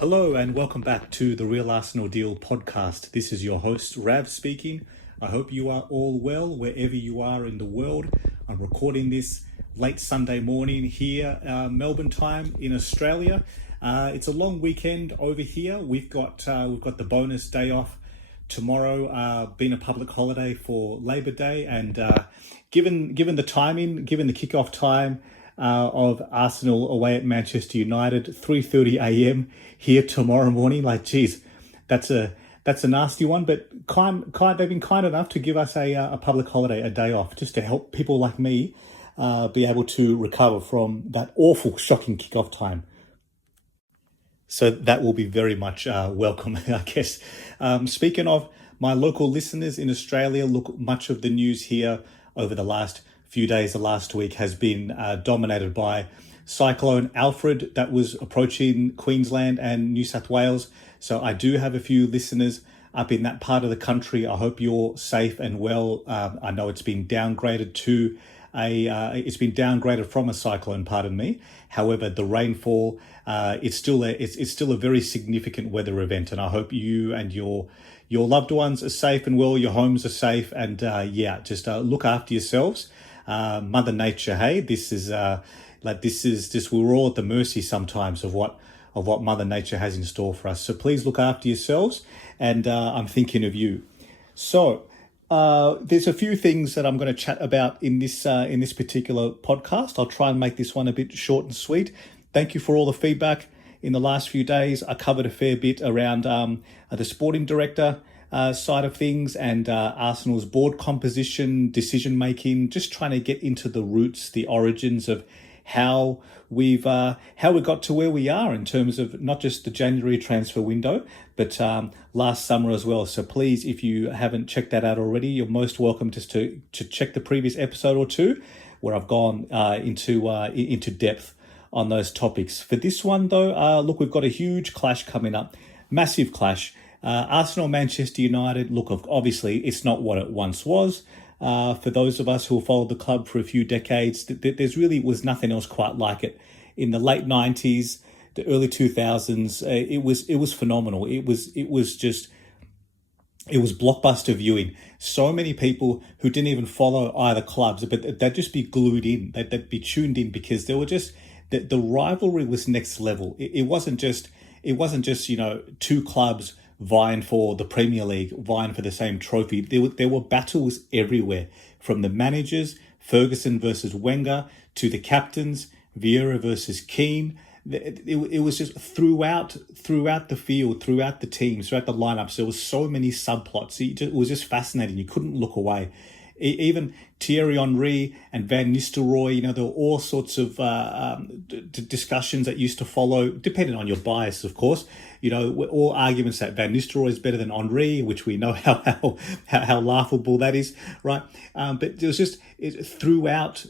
Hello and welcome back to the Real Arsenal Deal podcast. This is your host, Rav, speaking. I hope you are all well wherever you are in the world. I'm recording this late Sunday morning here, Melbourne time in Australia. It's a long weekend over here. We've got the bonus day off tomorrow, being a public holiday for Labor Day, and given the timing, given the kickoff time of Arsenal away at Manchester United, 3:30 a.m. here tomorrow morning. Like, geez, that's a nasty one. But they've been kind enough to give us a public holiday, a day off, just to help people like me be able to recover from that awful, shocking kickoff time. So that will be very much welcome, I guess. Speaking of my local listeners in Australia, look, much of the news here over the last few days, the last week, has been dominated by Cyclone Alfred that was approaching Queensland and New South Wales. So I do have a few listeners up in that part of the country. I hope you're safe and well. I know it's been downgraded to it's been downgraded from a cyclone, pardon me. However, the rainfall, it's still a very significant weather event, and I hope you and your loved ones are safe and well. Your homes are safe, and just look after yourselves. Mother Nature, hey, this is just, we're all at the mercy sometimes of what Mother Nature has in store for us. So please look after yourselves, and I'm thinking of you. So there's a few things that I'm going to chat about in this particular podcast. I'll try and make this one a bit short and sweet. Thank you for all the feedback in the last few days. I covered a fair bit around the sporting director side of things and Arsenal's board composition, decision making, just trying to get into the roots, the origins of how we got to where we are in terms of not just the January transfer window, but last summer as well. So please, if you haven't checked that out already, you're most welcome just to check the previous episode or two, where I've gone into depth on those topics. For this one though, look, we've got a huge clash coming up, massive clash. Arsenal, Manchester United, look, obviously it's not what it once was. For those of us who have followed the club for a few decades, there's really was nothing else quite like it. In the late 90s, the early 2000s, it was phenomenal. It was blockbuster viewing. So many people who didn't even follow either clubs, but they'd just be glued in. They'd be tuned in because they were just the rivalry was next level. It wasn't just two clubs vying for the Premier League, vying for the same trophy. There were battles everywhere, from the managers, Ferguson versus Wenger, to the captains, Vieira versus Keane. It was just throughout the field, throughout the teams, throughout the lineups. There was so many subplots. It was just fascinating. You couldn't look away. Even Thierry Henry and Van Nistelrooy, there were all sorts of discussions that used to follow, depending on your bias, of course. All arguments that Van Nistelrooy is better than Henry, which we know how laughable that is, right? But it was just throughout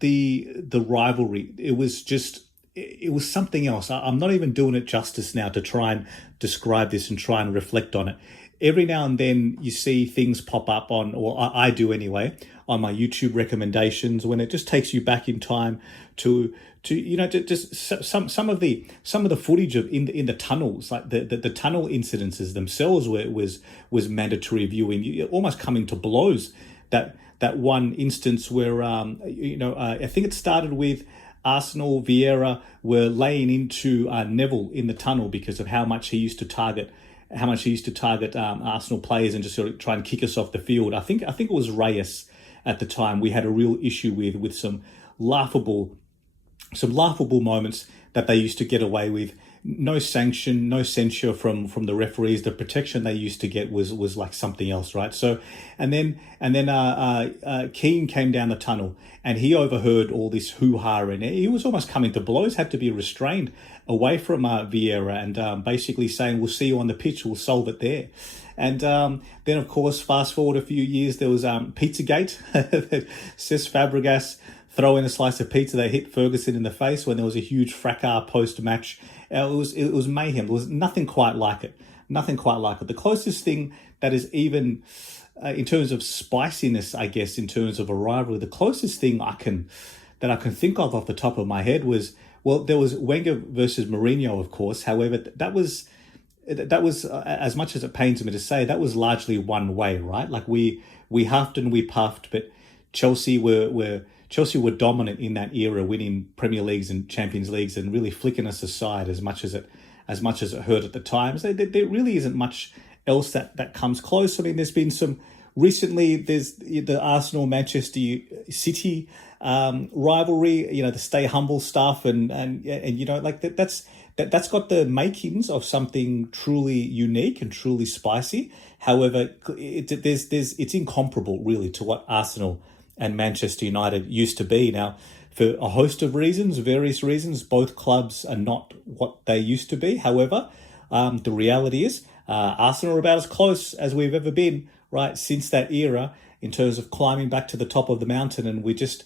the rivalry, it was something else. I'm not even doing it justice now to try and describe this and try and reflect on it. Every now and then you see things pop up or I do anyway, on my YouTube recommendations, when it just takes you back in time to just some of the footage of in the tunnels, like the tunnel incidences themselves, where it was mandatory viewing. You're almost coming to blows. That one instance where I think it started with Arsenal, Vieira were laying into Neville in the tunnel because of how much he used to target Arsenal players and just sort of try and kick us off the field. I think it was Reyes at the time we had a real issue with some laughable moments that they used to get away with. No sanction, no censure from the referees. The protection they used to get was like something else, right? So, and then Keane came down the tunnel and he overheard all this hoo-ha, and he was almost coming to blows, had to be restrained away from Vieira and basically saying, "We'll see you on the pitch, we'll solve it there." And then, of course, fast forward a few years, there was Pizzagate. Cesc Fabregas throwing a slice of pizza that hit Ferguson in the face when there was a huge fracas post-match. It was mayhem. There was nothing quite like it. Nothing quite like it. The closest thing that is even, in terms of spiciness, I guess, in terms of a rivalry, the closest thing that I can think of off the top of my head was Well, there was Wenger versus Mourinho, of course. However, that was as much as it pains me to say, that was largely one way, right? Like we huffed and we puffed, but Chelsea were dominant in that era, winning Premier Leagues and Champions Leagues, and really flicking us aside as much as it hurt at the time. So there really isn't much else that comes close. I mean, there's been some recently. There's the Arsenal Manchester City rivalry. You know, the stay humble stuff, and you know, like that's got the makings of something truly unique and truly spicy. However, it's incomparable really to what Arsenal and Manchester United used to be. Now, for a host of reasons, various reasons, both clubs are not what they used to be. However, the reality is Arsenal are about as close as we've ever been, right, since that era, in terms of climbing back to the top of the mountain, and we're just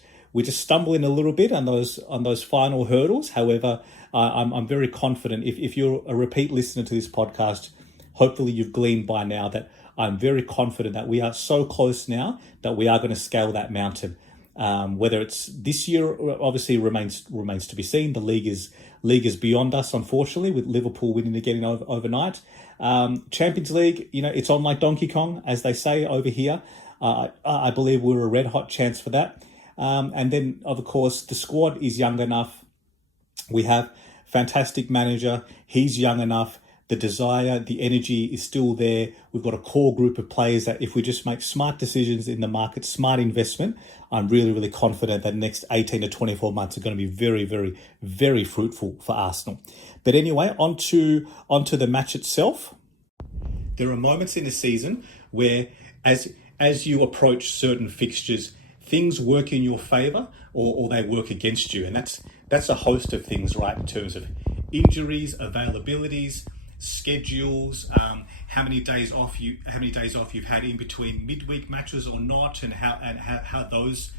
stumbling a little bit on those final hurdles. However, I'm very confident. If you're a repeat listener to this podcast, hopefully you've gleaned by now that I'm very confident that we are so close now that we are going to scale that mountain. Whether it's this year, obviously remains to be seen. The league is beyond us, unfortunately, with Liverpool winning again overnight. Champions League, you know, it's on like Donkey Kong, as they say over here. I believe we're a red hot chance for that. And then, of course, the squad is young enough. We have fantastic manager. He's young enough. The desire, the energy is still there. We've got a core group of players that if we just make smart decisions in the market, smart investment, I'm really, really confident that the next 18 to 24 months are going to be very, very, very fruitful for Arsenal. But anyway, onto the match itself. There are moments in the season where as you approach certain fixtures, things work in your favour or they work against you. And that's a host of things, right, in terms of injuries, availabilities, schedules, how many days off you've had in between midweek matches or not, and how those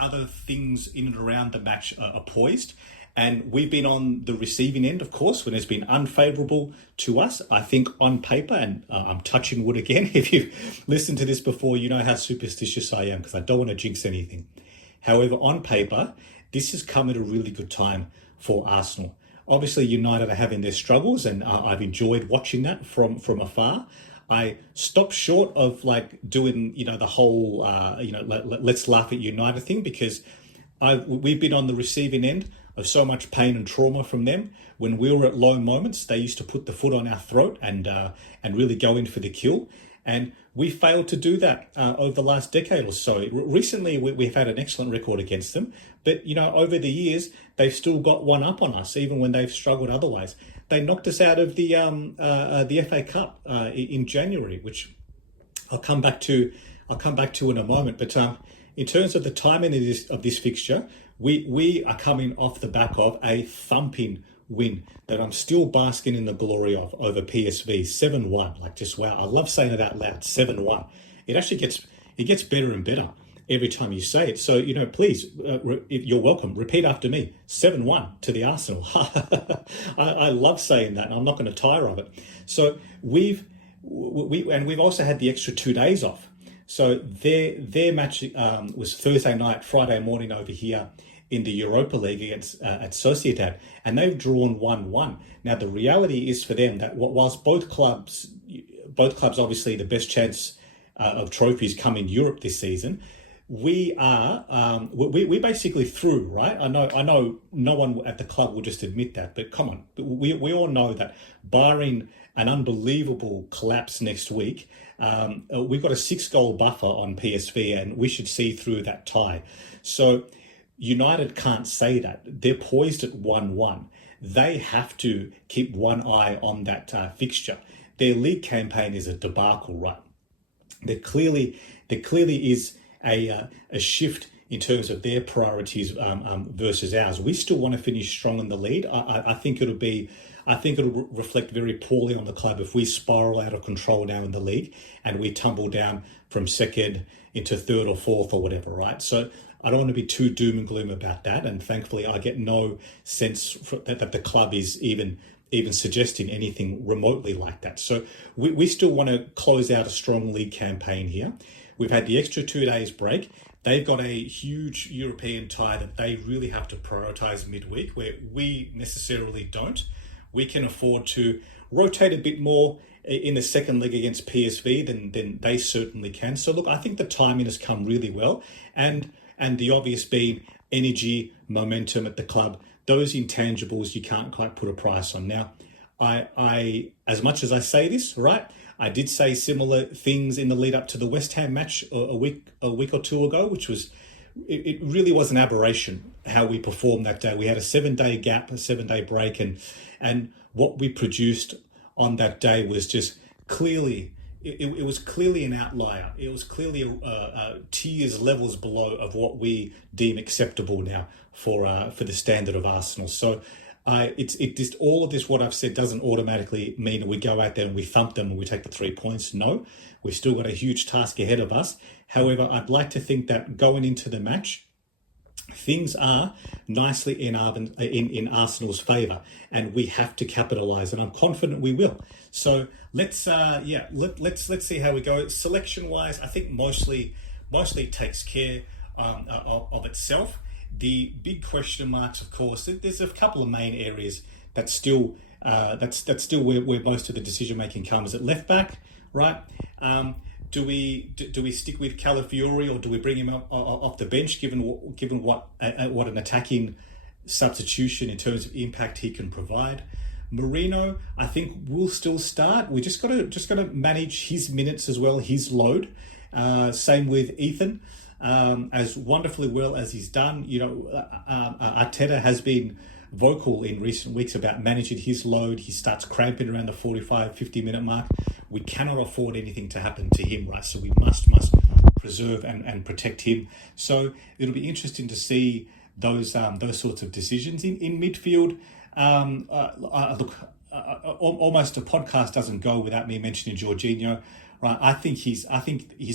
other things in and around the match are poised. And we've been on the receiving end, of course, when it's been unfavourable to us. I think on paper, and I'm touching wood again, if you've listened to this before, you know how superstitious I am because I don't want to jinx anything. However, on paper, this has come at a really good time for Arsenal. Obviously, United are having their struggles, and I've enjoyed watching that from afar. I stopped short of like doing, you know, the whole, let's laugh at United thing, because we've been on the receiving end of so much pain and trauma from them. When we were at low moments, they used to put the foot on our throat and really go in for the kill. And we failed to do that over the last decade or so. Recently, we've had an excellent record against them. But, you know, over the years, they've still got one up on us, even when they've struggled otherwise. They knocked us out of the FA Cup in January, which I'll come back to in a moment. But in terms of the timing of this fixture, we are coming off the back of a thumping win that I'm still basking in the glory of over PSV, 7-1. Like, just wow, I love saying it out loud, 7-1. It actually gets better and better every time you say it. So, you know, please, you're welcome. Repeat after me, 7-1 to the Arsenal. I love saying that, and I'm not going to tire of it. So we've also had the extra 2 days off. So their match was Thursday night, Friday morning over here in the Europa League against at Sociedad, and they've drawn 1-1. Now the reality is for them that whilst both clubs obviously the best chance of trophies come in Europe this season, we basically through, right? I know no one at the club will just admit that, but come on, we all know that barring an unbelievable collapse next week, we've got a 6-goal buffer on PSV, and we should see through that tie. So United can't say that. They're poised at 1-1. They have to keep one eye on that fixture. Their league campaign is a debacle, right? There clearly is a shift in terms of their priorities versus ours. We still want to finish strong in the lead. I think it'll reflect very poorly on the club if we spiral out of control now in the league and we tumble down from second into third or fourth or whatever, right? So I don't want to be too doom and gloom about that. And thankfully, I get no sense that the club is even suggesting anything remotely like that. So we still want to close out a strong league campaign here. We've had the extra 2 days break. they've got a huge European tie that they really have to prioritise midweek, where we necessarily don't. We can afford to rotate a bit more in the second leg against PSV than they certainly can. So look, I think the timing has come really well, and the obvious being energy, momentum at the club. Those intangibles you can't quite put a price on. Now, I as much as I say this, right, I did say similar things in the lead up to the West Ham match a week or two ago, which was, it really was an aberration how we performed that day. We had a 7-day gap, a 7-day break, and what we produced on that day was just clearly, it was clearly an outlier. It was clearly tiers, levels below of what we deem acceptable now for the standard of Arsenal. So it just, all of this, what I've said, doesn't automatically mean that we go out there and we thump them and we take the 3 points. No, we've still got a huge task ahead of us. However, I'd like to think that going into the match, things are nicely in Arsenal's favour, and we have to capitalise, and I'm confident we will. So let's see how we go. Selection wise, I think mostly takes care of itself. The big question marks, of course, there's a couple of main areas that's still where most of the decision making comes. At left back, right? Do we stick with Calafiori, or do we bring him off the bench, given what an attacking substitution in terms of impact he can provide? Marino, I think, will still start. We just got to manage his minutes as well, his load. Same with Ethan. As wonderfully well as he's done, Arteta has been vocal in recent weeks about managing his load. He starts cramping around the 45-50 minute mark. We cannot afford anything to happen to him, right? So we must preserve and protect him. So it'll be interesting to see those sorts of decisions in midfield. Almost a podcast doesn't go without me mentioning Jorginho. Right, I think he's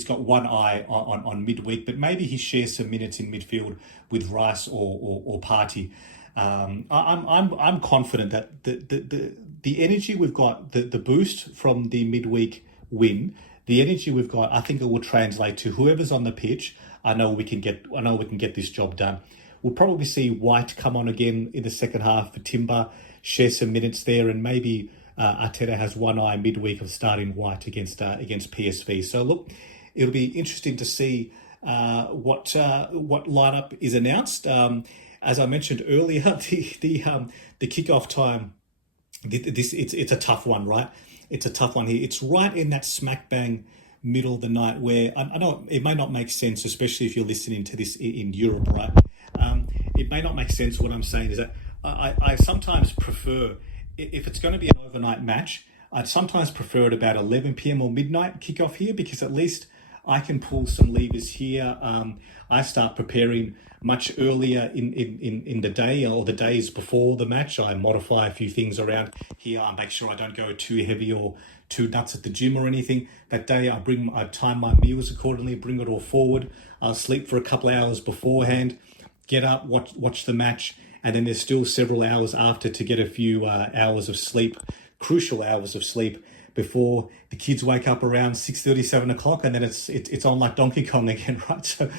got one eye on midweek, but maybe he shares some minutes in midfield with Rice or Partey. I'm confident that the energy we've got, the boost from the midweek win, the energy we've got, I think it will translate to whoever's on the pitch. I know we can get this job done. We'll probably see White come on again in the second half for Timber, share some minutes there, and maybe Arteta has one eye midweek of starting White against PSV. So look, it'll be interesting to see what lineup is announced. As I mentioned earlier, the kickoff time. It's a tough one, right? It's a tough one here. It's right in that smack bang middle of the night, where I know it may not make sense, especially if you're listening to this in Europe, right? It may not make sense. What I'm saying is that I sometimes prefer, if it's going to be an overnight match, I'd sometimes prefer it about 11 p.m. or midnight kickoff here, because at least I can pull some levers here. I start preparing much earlier in the day, or the days before the match. I modify a few things around here. I make sure I don't go too heavy or too nuts at the gym or anything. That day I time my meals accordingly, bring it all forward. I'll sleep for a couple of hours beforehand, get up, watch the match, and then there's still several hours after to get a few hours of sleep, crucial hours of sleep, before the kids wake up around 6:30, 7 o'clock, and then it's on like Donkey Kong again, right? So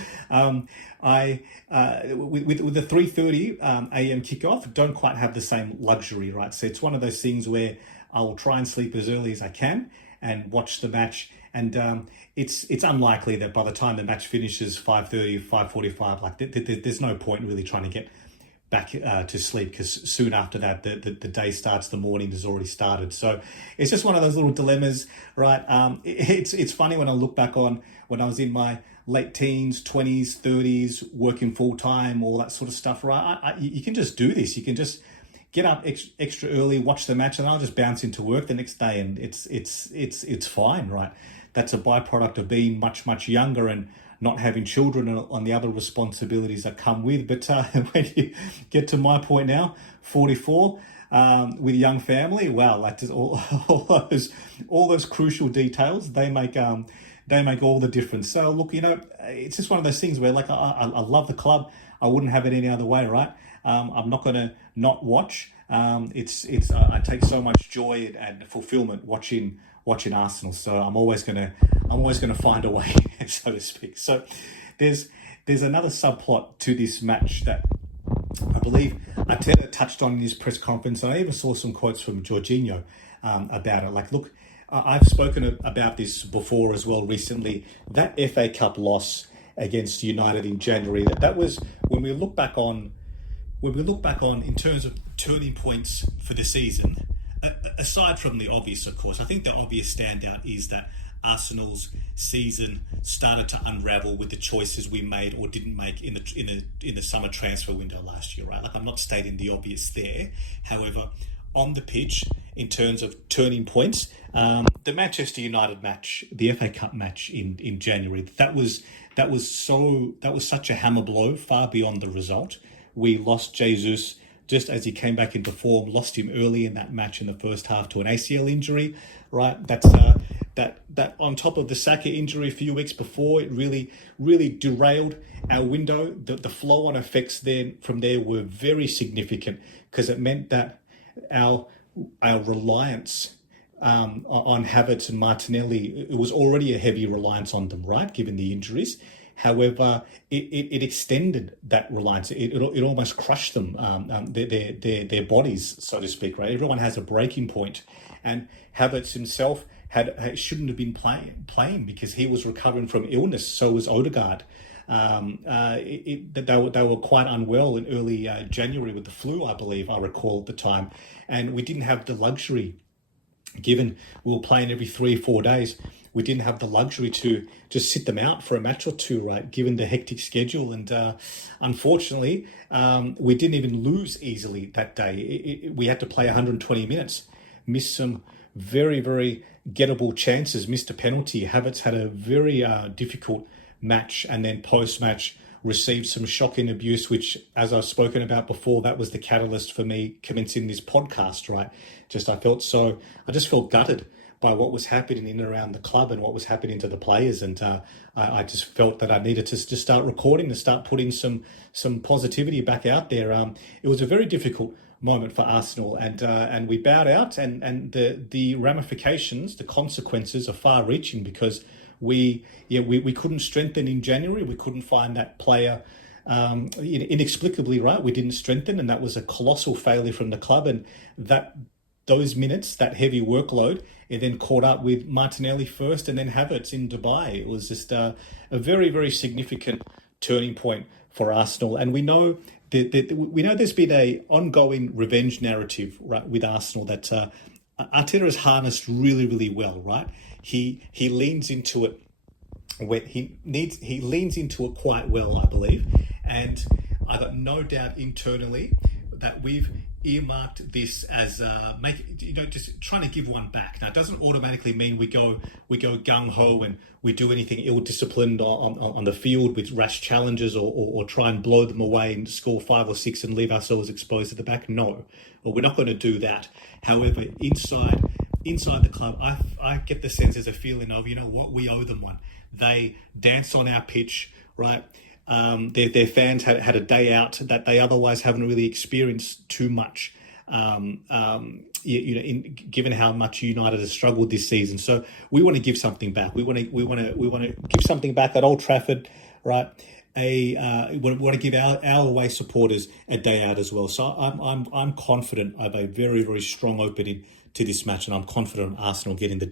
with the 3:30 a.m. kickoff, don't quite have the same luxury, right? So it's one of those things where I will try and sleep as early as I can and watch the match. And it's unlikely that by the time the match finishes 5:30, 5:45, like there's no point really trying to get back to sleep, because soon after that the day starts, the morning has already started. So it's just one of those little dilemmas, right? It's funny when I look back on when I was in my late teens, 20s, 30s, working full time, all that sort of stuff, right? You can just do this. You can just get up extra early, watch the match, and I'll just bounce into work the next day, and it's fine, right? That's a byproduct of being much younger and not having children on the other responsibilities that come with. But when you get to my point now, 44, with a young family, wow, that is all those crucial details. They make all the difference. So look, it's just one of those things where, like, I love the club. I wouldn't have it any other way, right? I'm not going to not watch. I take so much joy and fulfillment watching Arsenal. So I'm always gonna find a way, so to speak. So there's there's another subplot to this match that I believe Arteta touched on in his press conference, and I even saw some quotes from Jorginho about it. Like, look, I've spoken about this before as well recently. That FA Cup loss against United in January, that was when we look back on in terms of turning points for the season. Aside from the obvious, of course, I think the obvious standout is that Arsenal's season started to unravel with the choices we made or didn't make in the summer transfer window last year, right? Like, I'm not stating the obvious there. However, on the pitch, in terms of turning points, the Manchester United match, the FA Cup match in January, that was such a hammer blow, far beyond the result. We lost Jesus just as he came back into form, lost him early in that match in the first half to an ACL injury, right? That's that on top of the Saka injury a few weeks before, it really derailed our window. The flow-on effects then from there were very significant, because it meant that our reliance on Havertz and Martinelli, it was already a heavy reliance on them, right, given the injuries. However, it extended that reliance. It almost crushed them, their bodies, so to speak, right? Everyone has a breaking point, and Havertz himself shouldn't have been playing because he was recovering from illness. So was Odegaard. They were quite unwell in early January with the flu, I believe, I recall at the time, and we didn't have the luxury, given we were playing every 3 or 4 days. We didn't have the luxury to just sit them out for a match or two, right, given the hectic schedule. And unfortunately, we didn't even lose easily that day. We had to play 120 minutes, missed some very, very gettable chances, missed a penalty. Havertz had a very difficult match, and then post-match received some shocking abuse, which, as I've spoken about before, that was the catalyst for me commencing this podcast, right? I just felt gutted by what was happening in and around the club and what was happening to the players. And I just felt that I needed to just start recording and start putting some positivity back out there. It was a very difficult moment for Arsenal, and we bowed out, and the ramifications, the consequences are far-reaching, because we couldn't strengthen in January. We couldn't find that player inexplicably, right? We didn't strengthen, and that was a colossal failure from the club. And those minutes, that heavy workload, it then caught up with Martinelli first and then Havertz in Dubai. It was just a very, very significant turning point for Arsenal. And we know there's been a ongoing revenge narrative, right, with Arsenal that Arteta has harnessed really, really well, right? He leans into it when he leans into it quite well, I believe. And I got no doubt internally that we've earmarked this as just trying to give one back. Now, it doesn't automatically mean we go gung-ho and we do anything ill-disciplined on the field with rash challenges or try and blow them away and score 5 or 6 and leave ourselves exposed at the back. No, well, we're not going to do that. However, inside the club, I get the sense there's a feeling of, you know what, we owe them one. They dance on our pitch, right? Their fans had a day out that they otherwise haven't really experienced too much, given how much United has struggled this season. So we want to give something back. We want to give something back at Old Trafford, right? We want to give our away supporters a day out as well. So I'm confident of a very, very strong opening to this match, and I'm confident Arsenal getting the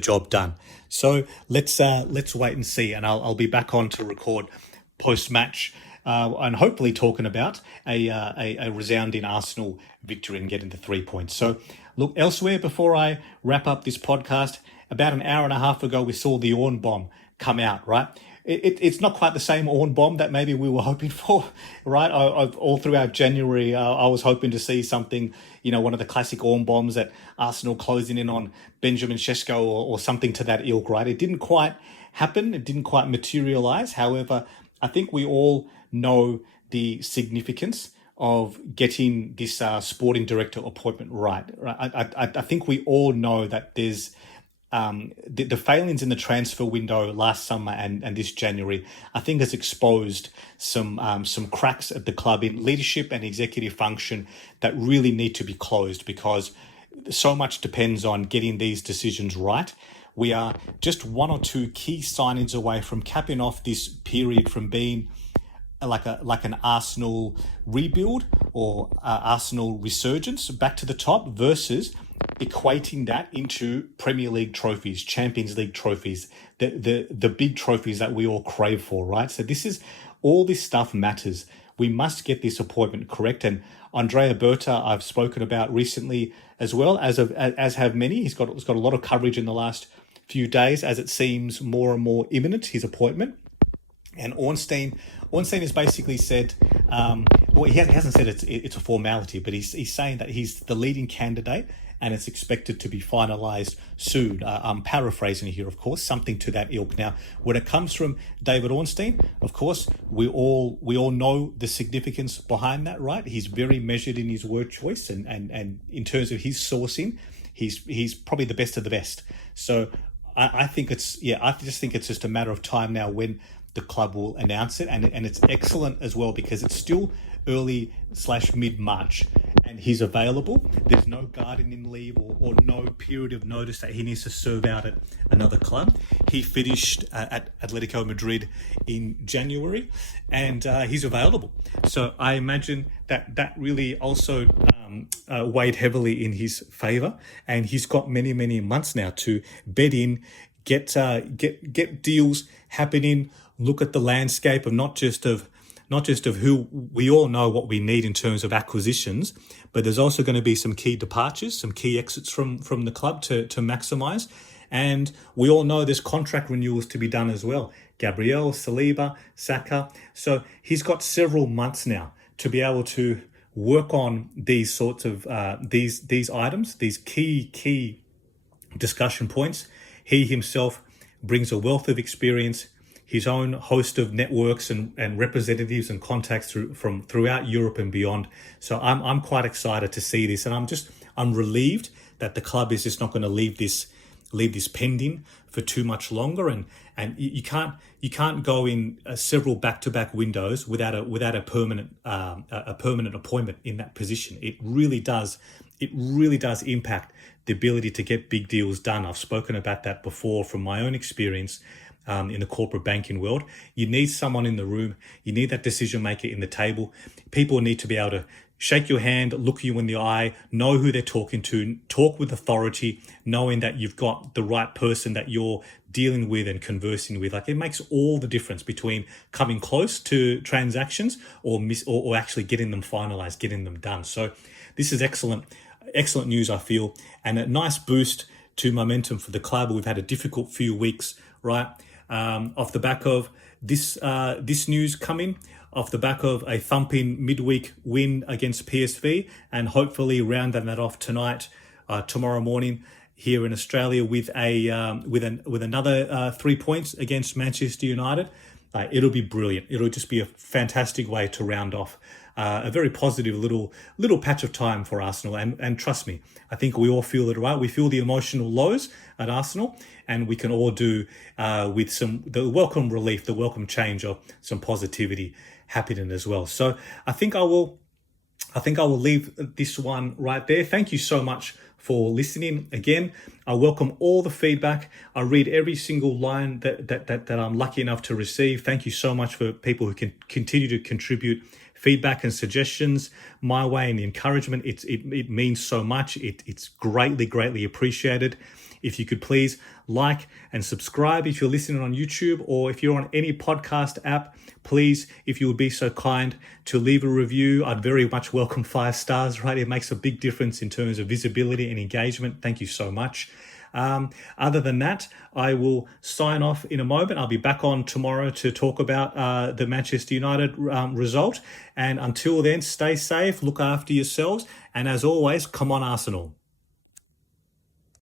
job done. So let's wait and see, and I'll be back on to record post-match and hopefully talking about a resounding Arsenal victory and getting the 3 points. So look, elsewhere, before I wrap up this podcast, about an hour and a half ago we saw the Orn bomb come out, right? It's not quite the same Orn bomb that maybe we were hoping for, right? All throughout January, I was hoping to see something, one of the classic Orn bombs at Arsenal closing in on Benjamin Sesko or something to that ilk, right? It didn't quite happen. It didn't quite materialize. However, I think we all know the significance of getting this sporting director appointment right. I think we all know that there's the failings in the transfer window last summer and this January, I think, has exposed some cracks at the club in leadership and executive function that really need to be closed, because so much depends on getting these decisions right. we are just one or two key signings away from capping off this period from being like an Arsenal rebuild or Arsenal resurgence back to the top versus equating that into Premier League trophies, Champions League trophies, the big trophies that we all crave for, right? So all this stuff matters. We must get this appointment correct. And Andrea Berta, I've spoken about recently as well, as have many. He's got a lot of coverage in the last few days as it seems more and more imminent, his appointment. And Ornstein has basically said, well, he hasn't said it's a formality, but he's saying that he's the leading candidate and it's expected to be finalised soon. I'm paraphrasing here, of course, something to that ilk. Now, when it comes from David Ornstein, of course, we all know the significance behind that, right? He's very measured in his word choice, and in terms of his sourcing, he's probably the best of the best. So I just think it's just a matter of time now when the club will announce it, and it's excellent as well because it's still early/mid-March and he's available. There's no gardening leave or no period of notice that he needs to serve out at another club. He finished at Atletico Madrid in January and he's available. So I imagine that really also weighed heavily in his favour, and he's got many months now to bed in, get deals happening, look at the landscape of not just of who we all know what we need in terms of acquisitions, but there's also going to be some key departures, some key exits from the club to maximise. And we all know there's contract renewals to be done as well. Gabriel, Saliba, Saka. So he's got several months now to be able to work on these sorts of these items, these key discussion points. He himself brings a wealth of experience, his own host of networks and representatives and contacts throughout Europe and beyond. So I'm quite excited to see this, and I'm relieved that the club is just not going to leave this pending for too much longer. And you can't go in several back-to-back windows without a permanent appointment in that position. It really does impact the ability to get big deals done. I've spoken about that before from my own experience in the corporate banking world. You need someone in the room. You need that decision maker in the table. People need to be able to shake your hand, look you in the eye, know who they're talking to, talk with authority, knowing that you've got the right person that you're dealing with and conversing with. Like, it makes all the difference between coming close to transactions or actually getting them finalized, getting them done. So this is excellent news, I feel, and a nice boost to momentum for the club. We've had a difficult few weeks, right? Off the back of this news coming, off the back of a thumping midweek win against PSV, and hopefully rounding that off tonight, tomorrow morning here in Australia with another 3 points against Manchester United. It'll be brilliant. It'll just be a fantastic way to round off a very positive little patch of time for Arsenal. And trust me, I think we all feel it, right? We feel the emotional lows at Arsenal, and we can all do with the welcome relief, the welcome change of some positivity happening as well. So I think I will leave this one right there. Thank you so much for listening. Again, I welcome all the feedback. I read every single line that I'm lucky enough to receive. Thank you so much for people who can continue to contribute feedback and suggestions my way, and the encouragement. It means so much. It's greatly appreciated. If you could please like and subscribe if you're listening on YouTube, or if you're on any podcast app, please, if you would be so kind to leave a review. I'd very much welcome 5 stars, right? It makes a big difference in terms of visibility and engagement. Thank you so much. Other than that, I will sign off in a moment. I'll be back on tomorrow to talk about the Manchester United result. And until then, stay safe, look after yourselves, and as always, come on Arsenal.